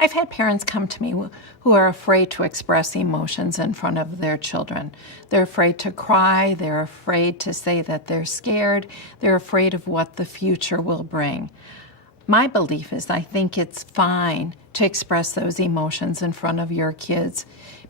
I've had parents come to me who are afraid to express emotions in front of their children. They're afraid to cry, they're afraid to say that they're scared, they're afraid of what the future will bring. My belief is I think it's fine to express those emotions in front of your kids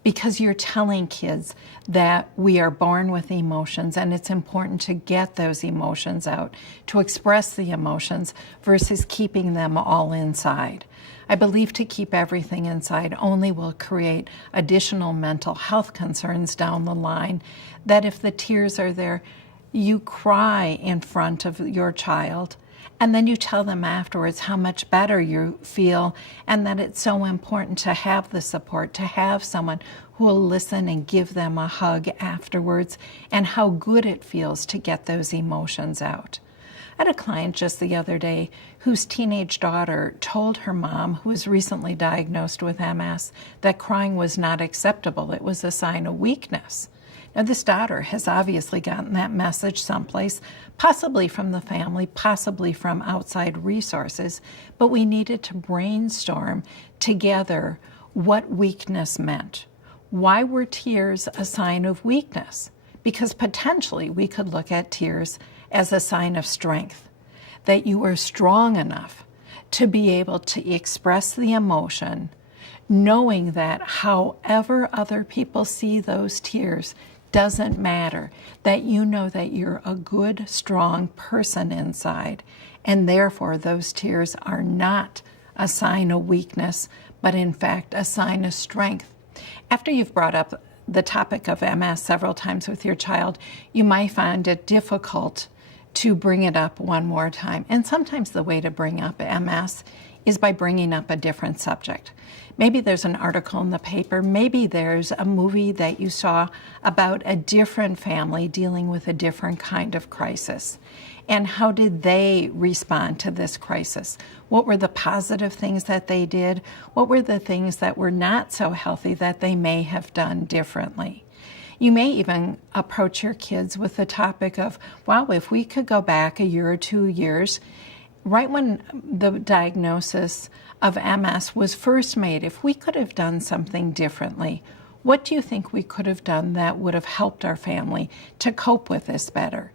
because you're telling kids that we are born with emotions and it's important to get those emotions out, to express the emotions versus keeping them all inside. I believe to keep everything inside only will create additional mental health concerns down the line, that if the tears are there, you cry in front of your child, and then you tell them afterwards how much better you feel and that it's so important to have the support, to have someone who will listen and give them a hug afterwards, and how good it feels to get those emotions out. I had a client just the other day whose teenage daughter told her mom, who was recently diagnosed with MS, that crying was not acceptable. It was a sign of weakness. Now, this daughter has obviously gotten that message someplace, possibly from the family, possibly from outside resources, but we needed to brainstorm together what weakness meant. Why were tears a sign of weakness? Because potentially we could look at tears as a sign of strength, that you were strong enough to be able to express the emotion, knowing that however other people see those tears doesn't matter, that you know that you're a good, strong person inside, and therefore those tears are not a sign of weakness, but in fact a sign of strength. After you've brought up the topic of MS several times with your child, you might find it difficult to bring it up one more time. And sometimes the way to bring up MS is by bringing up a different subject. Maybe there's an article in the paper, maybe there's a movie that you saw about a different family dealing with a different kind of crisis. And how did they respond to this crisis? What were the positive things that they did? What were the things that were not so healthy that they may have done differently? You may even approach your kids with the topic of, wow, if we could go back a year or 2 years, right when the diagnosis of MS was first made, if we could have done something differently, what do you think we could have done that would have helped our family to cope with this better?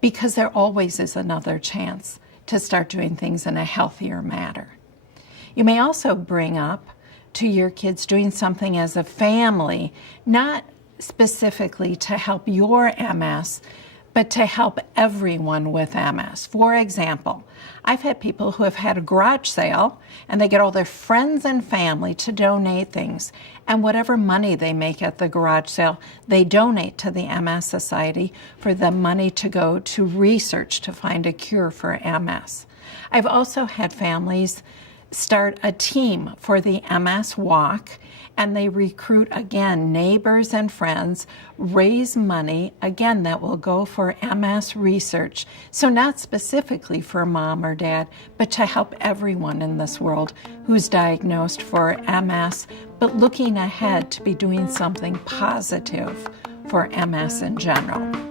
Because there always is another chance to start doing things in a healthier manner. You may also bring up to your kids doing something as a family, not specifically to help your MS, but to help everyone with MS. For example, I've had people who have had a garage sale and they get all their friends and family to donate things, and whatever money they make at the garage sale, they donate to the MS Society for the money to go to research to find a cure for MS. I've also had families start a team for the MS Walk, and they recruit, again, neighbors and friends, raise money, again, that will go for MS research. So not specifically for mom or dad, but to help everyone in this world who's diagnosed for MS, but looking ahead to be doing something positive for MS in general.